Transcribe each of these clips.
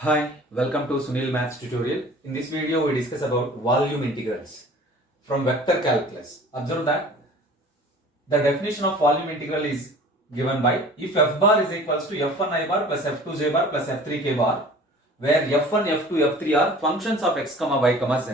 Hi, welcome to Sunil Maths tutorial. In this video, we discuss about volume integrals from vector calculus. Observe that the definition of volume integral is given by if f bar is equals to f1 I bar plus f2 j bar plus f3 k bar, where f1, f2, f3 are functions of x, y, z.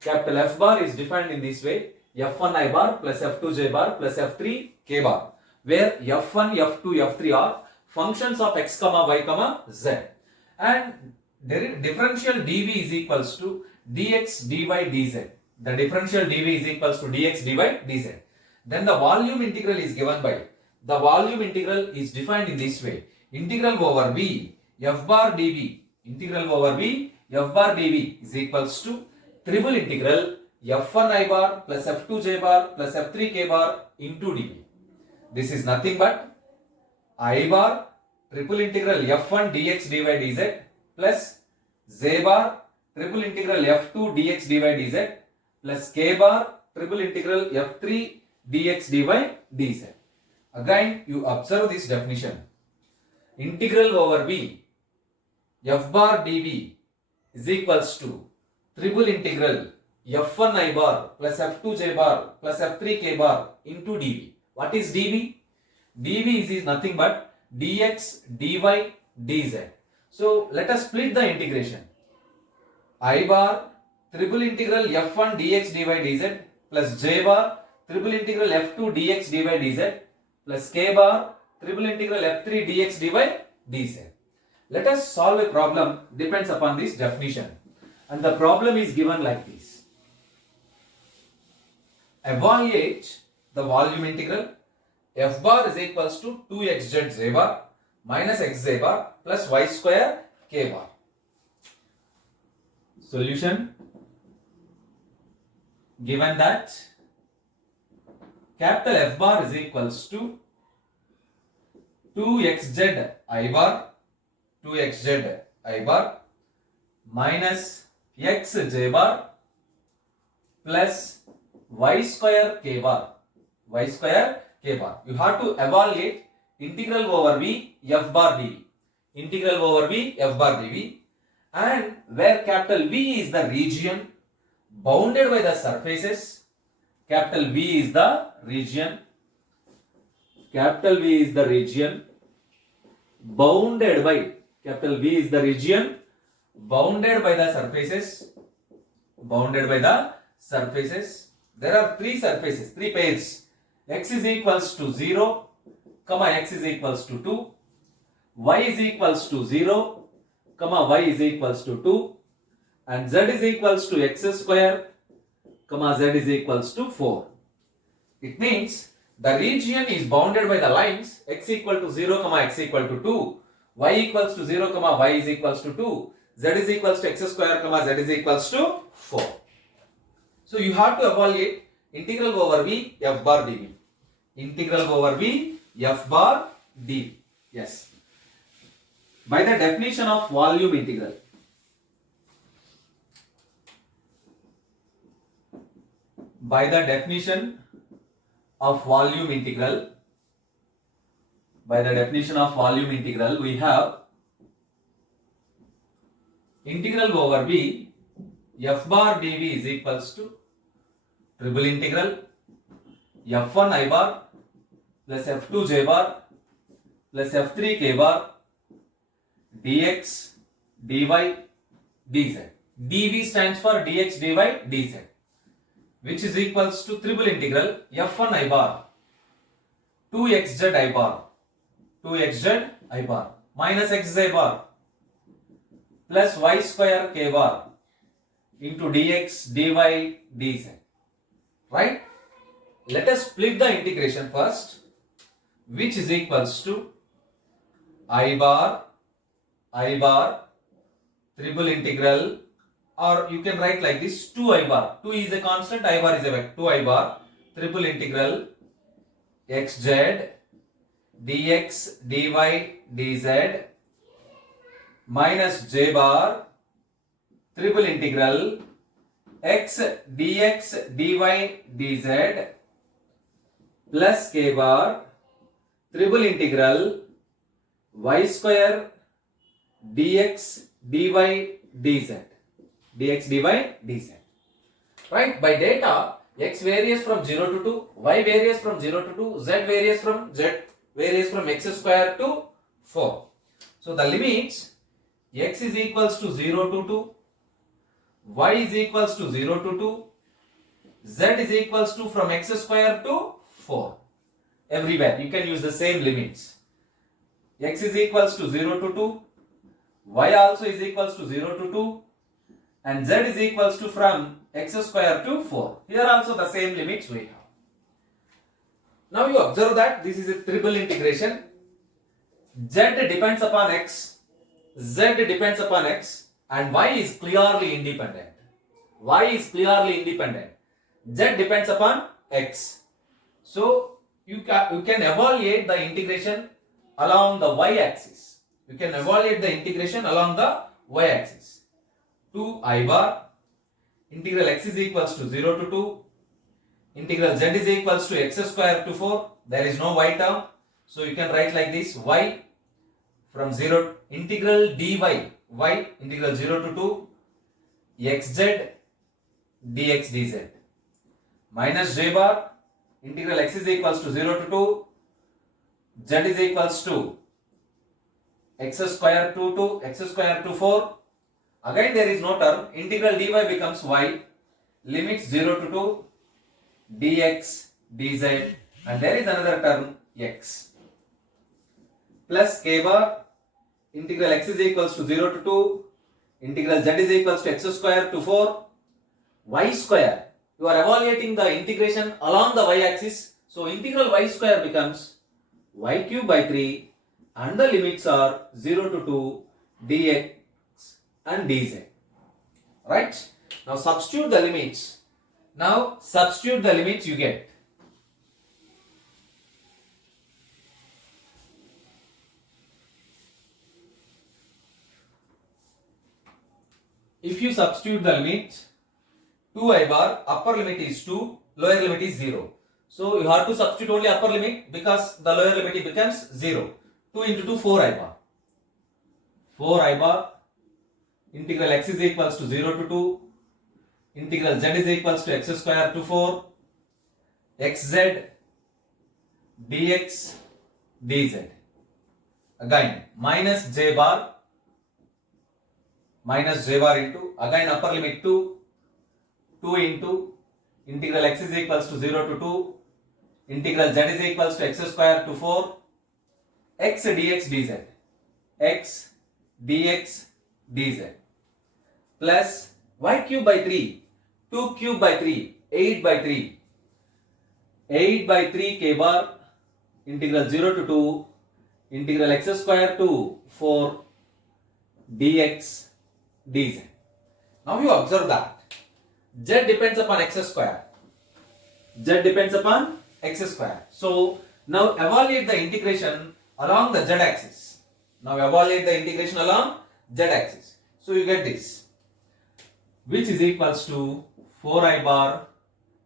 Capital F bar is defined in this way: f1 I bar plus f2 j bar plus f3 k bar, where f1, f2, f3 are functions of x, y, z. And differential dv is equals to dx dy dz. The differential dv is equals to dx dy dz. Then the volume integral is given by, the volume integral is defined in this way: integral over v f bar dv, integral over v f bar dv is equals to triple integral f1 I bar plus f2 j bar plus f3 k bar into dv. This is nothing but I bar triple integral f1 dx dy dz plus j bar triple integral f2 dx dy dz plus k bar triple integral f3 dx dy dz. Again, you observe this definition: integral over v f bar dv is equals to triple integral f1 I bar plus f2 j bar plus f3 k bar into dv. What is dv? dv is nothing but dx dy dz. So let us split the integration. I bar triple integral f1 dx dy dz plus j bar triple integral f2 dx dy dz plus k bar triple integral f3 dx dy dz. Let us solve a problem depends upon this definition, and the problem is given like this. Evaluate the volume integral f bar is equals to 2xz j bar minus x j bar plus y square k bar. Solution: given that capital F bar is equals to 2xz I bar minus x j bar plus y square k bar. You have to evaluate integral over v f bar dv. Integral over v f bar dv, and where capital V is the region bounded by the surfaces. Capital V is the region. Capital V is the region bounded by, capital V is the region bounded by the surfaces. Bounded by the surfaces. There are three surfaces, three pairs. X is equals to 0, x is equals to 2, y is equals to 0, y is equals to 2, and z is equals to x square, z is equals to 4. It means the region is bounded by the lines x equal to 0, x equal to 2, y equals to 0, y is equals to 2, z is equals to x square, z is equals to 4. So you have to evaluate integral over v f bar dv. Integral over v f bar dv. Yes. By the definition of volume integral. By the definition of volume integral. By the definition of volume integral, we have integral over v f bar dv is equals to triple integral f1 I bar plus f2 j bar plus f3 k bar dx dy dz. dv stands for dx dy dz, which is equals to triple integral f1 I bar 2xz I bar minus xz bar plus y square k bar into dx dy dz. Right? Let us split the integration first, which is equals to I bar triple integral, or you can write like this: 2 I bar. 2 is a constant, I bar is a vector. 2 I bar triple integral xz dx dy dz minus j bar triple integral x dx dy dz plus k bar triple integral y square dx dy dz. Dx dy dz. Right? By data, x varies from 0 to 2, y varies from 0 to 2, z varies from x square to 4. So the limits x is equals to 0 to 2, y is equals to 0 to 2, z is equals to from x square to 4. Everywhere you can use the same limits. X is equals to 0 to 2, y also is equals to 0 to 2, and z is equals to from x square to 4. Here also the same limits we have. Now you observe that this is a triple integration. Z depends upon x, z depends upon x, and y is clearly independent. Y is clearly independent. Z depends upon x. So you can evaluate the integration along the y-axis. You can evaluate the integration along the y-axis. 2I bar, integral x is equals to 0 to 2, integral z is equals to x square to 4. There is no y term. So you can write like this: y from 0, integral dy, y integral 0 to 2, xz dx dz, minus j bar, integral x is equals to 0 to 2, z is equals to x square to 2, x square to 4. Again there is no term, integral dy becomes y, limits 0 to 2, dx dz, and there is another term x, plus k bar, integral x is equals to 0 to 2, integral z is equals to x square to 4, y square. You are evaluating the integration along the y-axis. So integral y square becomes y cube by 3, and the limits are 0 to 2, dx and dz. Right? Now substitute the limits. You get. If you substitute the limit, 2I bar, upper limit is 2, lower limit is 0. So you have to substitute only upper limit because the lower limit becomes 0. 2 into 2, 4I bar. 4I bar, integral x is equals to 0 to 2, integral z is equals to x square to 4, xz dx dz. Again minus j bar into, again upper limit 2, 2 into, integral x is equals to 0 to 2, integral z is equals to x square to 4, x dx dz, x dx dz, plus y cube by 3, 2 cube by 3, 8 by 3, 8 by 3 k bar, integral 0 to 2, integral x square to 4, dx dz. Now you observe that z depends upon x square. Z depends upon x square. So now evaluate the integration along the z axis. So you get this, which is equals to 4I bar,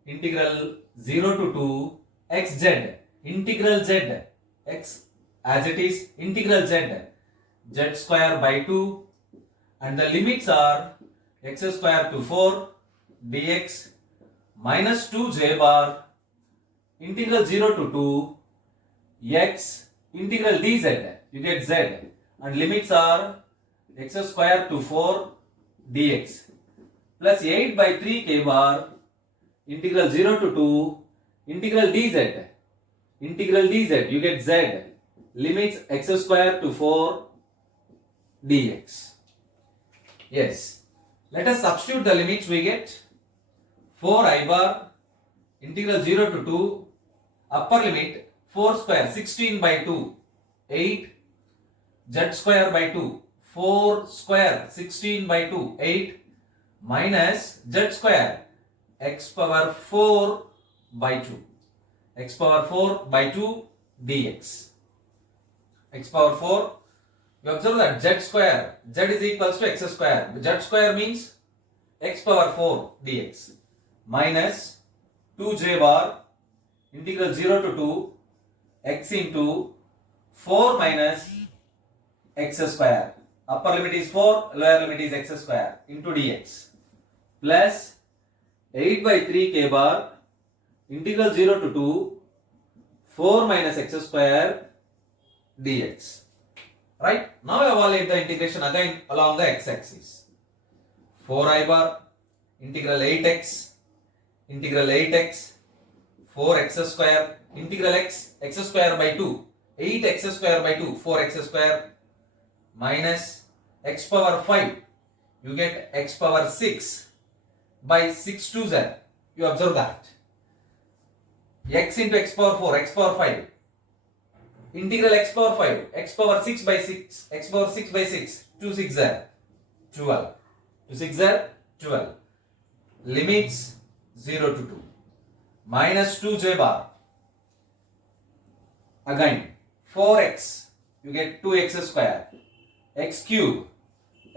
integral 0 to 2, xz, integral z, x as it is, integral z, z square by 2, and the limits are x square to 4, dx, minus 2j bar, integral 0 to 2, x, integral dz, you get z, and limits are x square to 4, dx, plus 8 by 3 k bar, integral 0 to 2, integral dz, you get z, limits x square to 4, dx. Yes, let us substitute the limits. We get 4I bar, integral 0 to 2, upper limit 4 square, 16 by 2, 8, z square by 2, 4 square, 16 by 2, 8, minus z square, x power 4 by 2, x power 4 by 2 dx, x power 4. You observe that z square, z is equals to x square. Z square means x power 4 dx, minus 2j bar, integral 0 to 2, x into 4 minus x square, upper limit is 4, lower limit is x square into dx plus 8 by 3 k bar integral 0 to 2 4 minus x square dx. Right? Now evaluate the integration again along the x-axis. 4I bar integral 8x 4x square integral x square by 2 8x square by 2 4x square minus x power 5 you get x power 6 by 6 to z. You observe that x into x power 4 x power 5 integral x power 5 x power 6 by 6 x power 6 by 6 2 6 z 12 2 6 z 12 limits 0 to 2 minus 2j bar again 4x you get 2x square x cube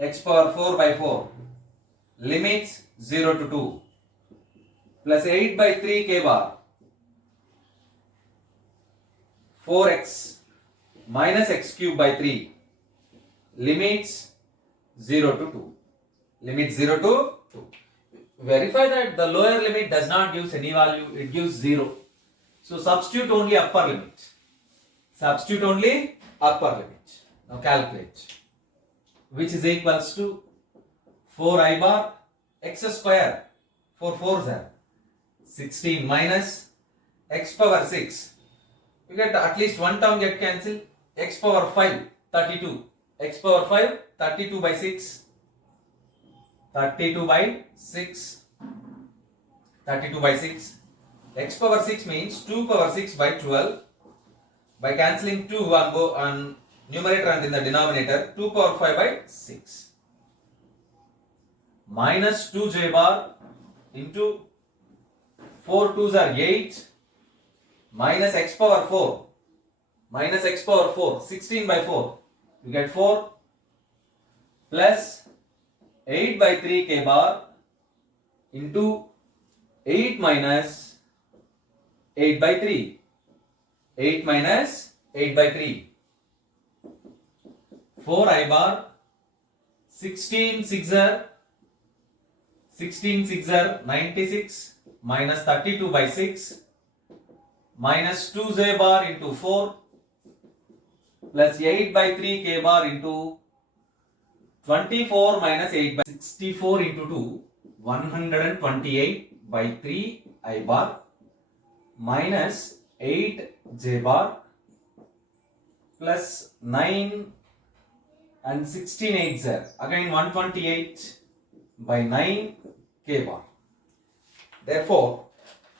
x power 4 by 4 limits 0 to 2 plus 8 by 3 k bar 4x minus x cube by 3 limits 0 to 2 limits 0 to 2. Verify that the lower limit does not give any value, it gives 0. So substitute only upper limit. Substitute only upper limit. Now calculate. Which is equals to 4I bar x square. 4 4s are 16 minus x power 6. You get at least one term get cancelled. X power 5 32. X power 5 32 by 6. 32 by 6. 32 by 6. X power 6 means 2 power 6 by 12. By cancelling 2 on numerator and in the denominator, 2 power 5 by 6. Minus 2j bar into 4 2s are 8 minus x power 4 minus x power 4 16 by 4 you get 4 plus 8 by 3 k bar into 8 minus 8 by 3 8 minus 8 by 3 4I bar 16 6 are 96 minus 32 by 6 minus 2j bar into 4 plus 8 by 3 k bar into 24 minus 8 by 64 into 2 128 by 3 I bar minus 8 j bar plus 9 and 16 8s are again 128 by 9 k bar. Therefore,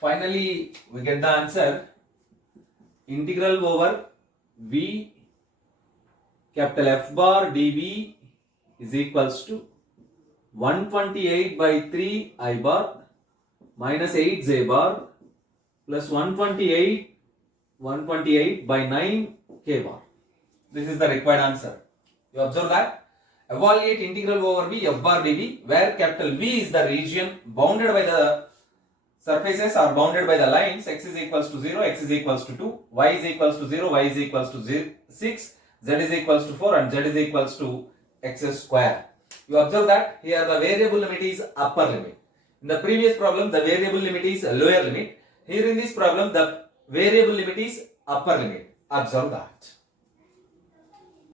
finally we get the answer integral over v capital F bar dv is equals to 128 by 3 I bar minus 8 j bar plus 128 by 9 k bar. This is the required answer. You observe that. Evaluate integral over v f bar dv where capital V is the region bounded by the surfaces or bounded by the lines x is equals to 0, x is equals to 2, y is equals to 0, y is equals to 6, z is equals to 4 and z is equals to x square. You observe that here the variable limit is upper limit. In the previous problem the variable limit is lower limit. Here in this problem the variable limit is upper limit. Observe that.